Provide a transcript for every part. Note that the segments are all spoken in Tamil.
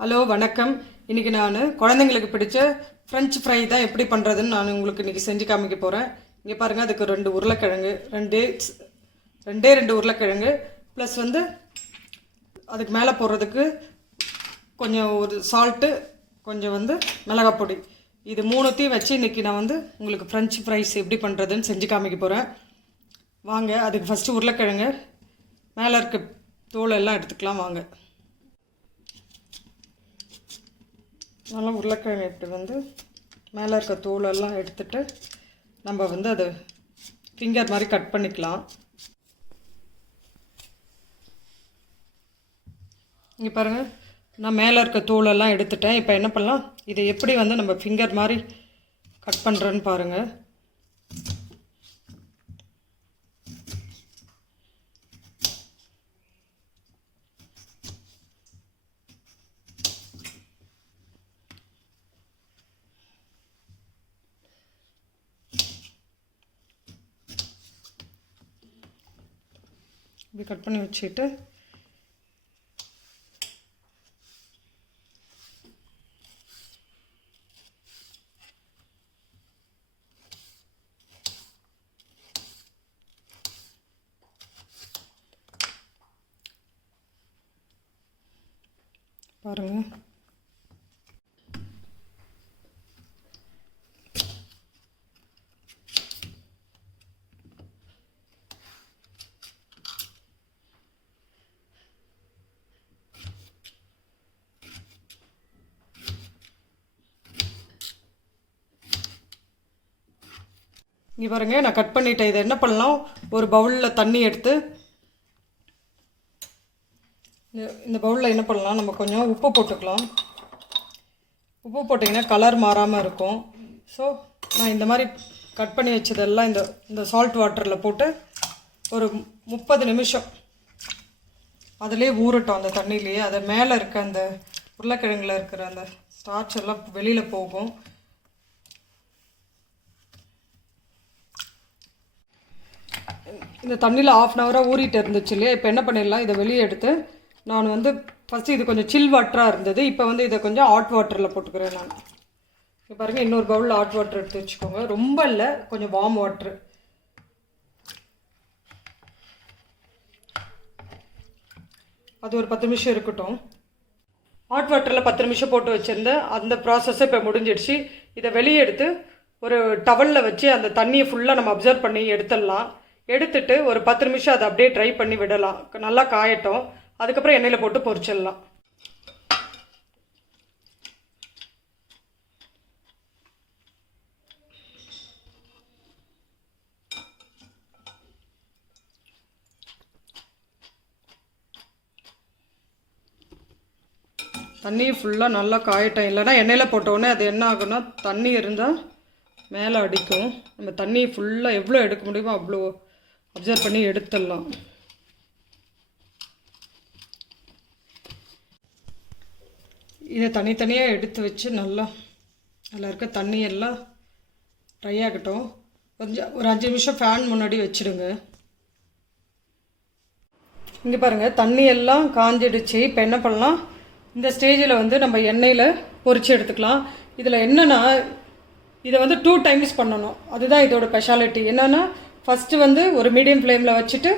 ஹலோ வணக்கம். இன்றைக்கி நான் குழந்தைங்களுக்கு பிடிச்ச ஃப்ரெஞ்ச் ஃப்ரை தான் எப்படி பண்ணுறதுன்னு நான் உங்களுக்கு இன்றைக்கி செஞ்சு காமிக்க போகிறேன். இங்கே பாருங்கள், அதுக்கு 2 உருளைக்கிழங்கு, ரெண்டே உருளைக்கிழங்கு ப்ளஸ் அதுக்கு மேலே போடுறதுக்கு கொஞ்சம் ஒரு சால்ட்டு, கொஞ்சம் மிளகாய் பொடி, இது மூணுத்தையும் வச்சு இன்றைக்கி நான் உங்களுக்கு ஃப்ரெஞ்ச் ஃப்ரைஸ் எப்படி பண்ணுறதுன்னு செஞ்சு காமிக்க போகிறேன். வாங்க, அதுக்கு ஃபஸ்ட்டு உருளைக்கிழங்கு மேலே இருக்க தோல் எல்லாம் எடுத்துக்கலாம். வாங்க, நல்லா உருளைக்கிழங்கு எடுத்து மேலே இருக்க தோலெல்லாம் எடுத்துட்டு நம்ம அது ஃபிங்கர் மாதிரி கட் பண்ணிக்கலாம். இங்கே பாருங்கள், நான் மேலே இருக்க தோலெல்லாம் எடுத்துட்டேன். இப்போ என்ன பண்ணலாம், இதை எப்படி நம்ம ஃபிங்கர் மாதிரி கட் பண்ணுறேன்னு பாருங்கள். இப்படி கட் பண்ணி வச்சுட்டு பாருங்கள், இங்கே பாருங்கள், நான் கட் பண்ணிட்டேன். இதை என்ன பண்ணலாம், ஒரு பவுலில் தண்ணி எடுத்து இந்த பவுலில் என்ன பண்ணலாம், நம்ம கொஞ்சம் உப்பு போட்டுக்கலாம். உப்பு போட்டிங்கன்னா கலர் மாறாமல் இருக்கும். ஸோ நான் இந்த மாதிரி கட் பண்ணி வச்சதெல்லாம் இந்த சால்ட் வாட்டரில் போட்டு ஒரு 30 நிமிஷம் அதிலே ஊறட்டும். அந்த தண்ணியிலேயே அது மேலே இருக்க அந்த உருளைக்கிழங்கில் இருக்கிற அந்த ஸ்டார்ச் எல்லாம் வெளியில் போகும். இந்த தண்ணியில் 1/2 ஹவராக ஊறிட்டு இருந்துச்சு இல்லையா. இப்போ என்ன பண்ணிடலாம், இதை வெளியே எடுத்து நான் ஃபஸ்ட்டு இது கொஞ்சம் சில் வாட்டராக இருந்தது. இப்போ இதை கொஞ்சம் ஹாட் வாட்டரில் போட்டுக்கிறேன் நான். இப்போ பாருங்கள், இன்னொரு பவுலில் ஹாட் வாட்டர் எடுத்து வச்சுக்கோங்க. ரொம்ப இல்லை, கொஞ்சம் வார்ம் வாட்ரு. அது ஒரு 10 நிமிஷம் இருக்கட்டும். ஹாட் வாட்டரில் 10 நிமிஷம் போட்டு வச்சுருந்தேன். அந்த ப்ராசஸை இப்போ முடிஞ்சிடுச்சு. இதை வெளியே எடுத்து ஒரு டவலில் வச்சு அந்த தண்ணியை ஃபுல்லாக நம்ம அப்சர்வ் பண்ணி எடுத்துடலாம். எடுத்துட்டு ஒரு 10 நிமிஷம் அதை அப்படியே ட்ரை பண்ணி விடலாம். நல்லா காயட்டும். அதுக்கப்புறம் எண்ணெயில் போட்டு பொரிச்சிடலாம். தண்ணி ஃபுல்லாக நல்லா காயட்டும். இல்லைனா எண்ணெயில் போட்டோடனே அது என்ன ஆகுன்னா, தண்ணி இருந்தால் மேலே அடிக்கும். நம்ம தண்ணி ஃபுல்லாக எவ்வளோ எடுக்க முடியுமோ அவ்வளோ அப்சர்வ் பண்ணி எடுத்துடலாம். இதை தனித்தனியாக எடுத்து வச்சு நல்லா இருக்க தண்ணியெல்லாம் ட்ரை ஆகட்டும். கொஞ்சம் ஒரு 5 நிமிஷம் ஃபேன் முன்னாடி வச்சுடுங்க. இங்கே பாருங்கள், தண்ணியெல்லாம் காஞ்சிடுச்சு. இப்போ என்ன பண்ணலாம், இந்த ஸ்டேஜில் நம்ம எண்ணெயில் பொரித்து எடுத்துக்கலாம். இதில் என்னென்னா, இதை 2 டைம்ஸ் பண்ணணும். அதுதான் இதோட ஸ்பெஷாலிட்டி. என்னென்னா, ஃபஸ்ட்டு ஒரு மீடியம் ஃப்ளேமில் வச்சுட்டு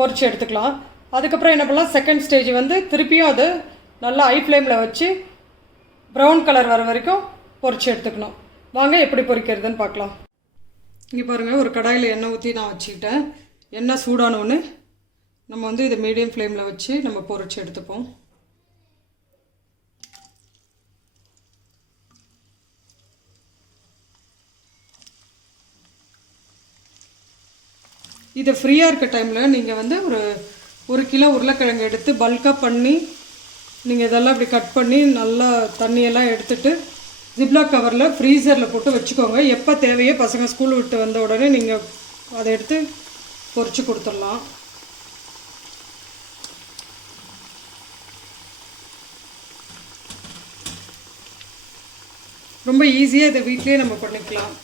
பொரித்து எடுத்துக்கலாம். அதுக்கப்புறம் என்ன பண்ணலாம், செகண்ட் ஸ்டேஜ் திருப்பியும் அது நல்லா ஹை ஃப்ளேமில் வச்சு ப்ரௌன் கலர் வர வரைக்கும் பொரித்து எடுத்துக்கணும். வாங்க எப்படி பொரிக்கிறதுன்னு பார்க்கலாம். இங்கே பாருங்கள், ஒரு கடாயில் எண்ணெய் ஊற்றி நான் வச்சுக்கிட்டேன். எண்ணெய் சூடானோன்னு நம்ம இதை மீடியம் ஃப்ளேமில் வச்சு நம்ம பொரித்து எடுத்துப்போம். இதை ஃப்ரீயாக இருக்க டைமில் நீங்கள் ஒரு கிலோ உருளைக்கிழங்கு எடுத்து பல்காக பண்ணி நீங்கள் இதெல்லாம் இப்படி கட் பண்ணி நல்லா தண்ணியெல்லாம் எடுத்துகிட்டு ஜிப்லாக் கவரில் ஃப்ரீசரில் போட்டு வச்சுக்கோங்க. எப்போ தேவையோ பசங்க ஸ்கூல் விட்டு வந்த உடனே நீங்கள் அதை எடுத்து பொரித்து கொடுத்துடலாம். ரொம்ப ஈஸியாக இதை வீட்லேயே நம்ம பண்ணிக்கலாம்.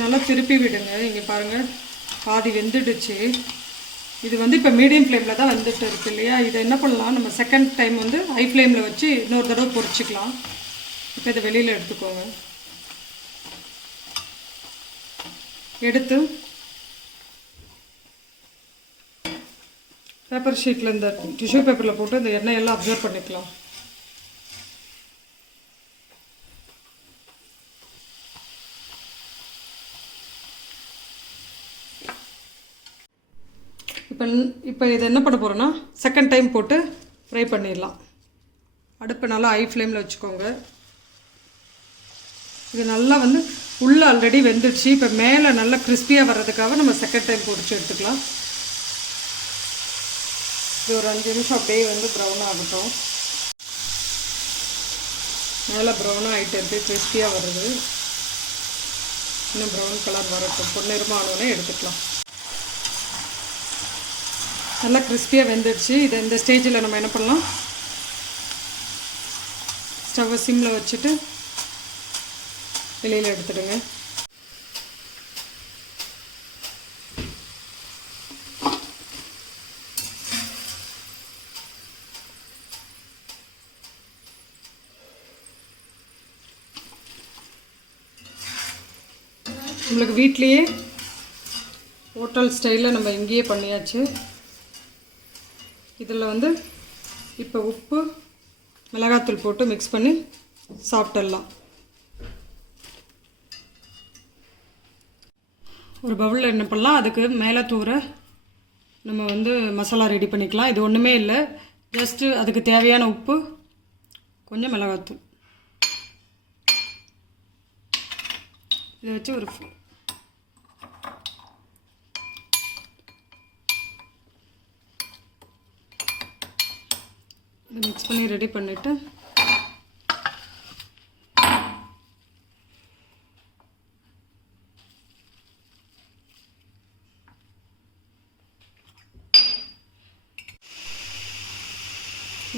நல்லா திருப்பி விடுங்க. இங்கே பாருங்கள், பாதி வெந்துடுச்சு. இது வந்து இப்போ மீடியம் ஃப்ளேமில் தான் வந்துட்டு இருக்கு இல்லையா. இதை என்ன பண்ணலாம், நம்ம செகண்ட் டைம் வந்து ஹை ஃப்ளேமில் வச்சு இன்னொரு தடவை பொரிச்சிக்கலாம். இப்போ இதை வெளியில் எடுத்துக்கோங்க. எடுத்து பேப்பர் ஷீட்டில் இந்த டிஷ்யூ பேப்பரில் போட்டு இந்த எண்ணெயெல்லாம் அப்சர்வ் பண்ணிக்கலாம். இப்போ இதை என்ன பண்ண போகிறோன்னா செகண்ட் டைம் போட்டு ஃப்ரை பண்ணிடலாம். அடுப்பை நல்லா ஹை ஃப்ளேமில் வச்சுக்கோங்க. இது நல்லா வந்து உள்ளே ஆல்ரெடி வெந்துடுச்சு. இப்போ மேலே நல்லா கிறிஸ்பியாக வர்றதுக்காக நம்ம செகண்ட் டைம் பொரிச்சு எடுத்துக்கலாம். இது ஒரு 5 நிமிஷம் அப்படியே வந்து ப்ரௌன் ஆகட்டும். மேலே ப்ரௌனாக ஆகிட்டு இருக்குது, கிறிஸ்பியாக வருது. இன்னும் ப்ரௌன் கலர் வரட்டும். பொன்னிறமாக ஆனோடனே எடுத்துக்கலாம். நல்லா கிறிஸ்பியாக வெந்துடுச்சு. இதை இந்த ஸ்டேஜில் நம்ம என்ன பண்ணலாம், ஸ்டவ்வை சிம்மில் வச்சுட்டு வெளியில் எடுத்துடுங்க. உங்களுக்கு வீட்லேயே ஹோட்டல் ஸ்டைலில் நம்ம இங்கேயே பண்ணியாச்சு. இதில் வந்து இப்போ உப்பு மிளகாத்தூள் போட்டு மிக்ஸ் பண்ணி சாப்பிட்டுடலாம். ஒரு பவுலில் என்ன பண்ணலாம், அதுக்கு மேலே தூர நம்ம வந்து மசாலா ரெடி பண்ணிக்கலாம். இது ஒன்றுமே இல்லை, ஜஸ்ட்டு அதுக்கு தேவையான உப்பு, கொஞ்சம் மிளகாத்தூள், இதை வச்சு ஒரு இதை மிக்ஸ் பண்ணி ரெடி பண்ணிவிட்டு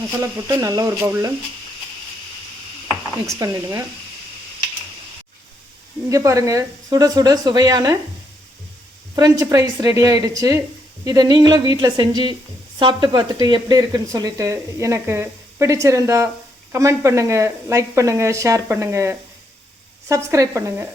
மசாலா போட்டு நல்லா ஒரு பவுலில் மிக்ஸ் பண்ணிவிடுங்க. இங்கே பாருங்கள், சுட சுட சுவையான ஃப்ரெஞ்ச் ஃப்ரைஸ் ரெடி ஆகிடுச்சு. இதை நீங்களும் வீட்டில் செஞ்சு சாப்பிட்டு பார்த்துட்டு எப்படி இருக்குன்னு சொல்லிவிட்டு எனக்கு பிடிச்சிருந்தா கமெண்ட் பண்ணுங்கள், லைக் பண்ணுங்கள், ஷேர் பண்ணுங்கள், சப்ஸ்கிரைப் பண்ணுங்கள்.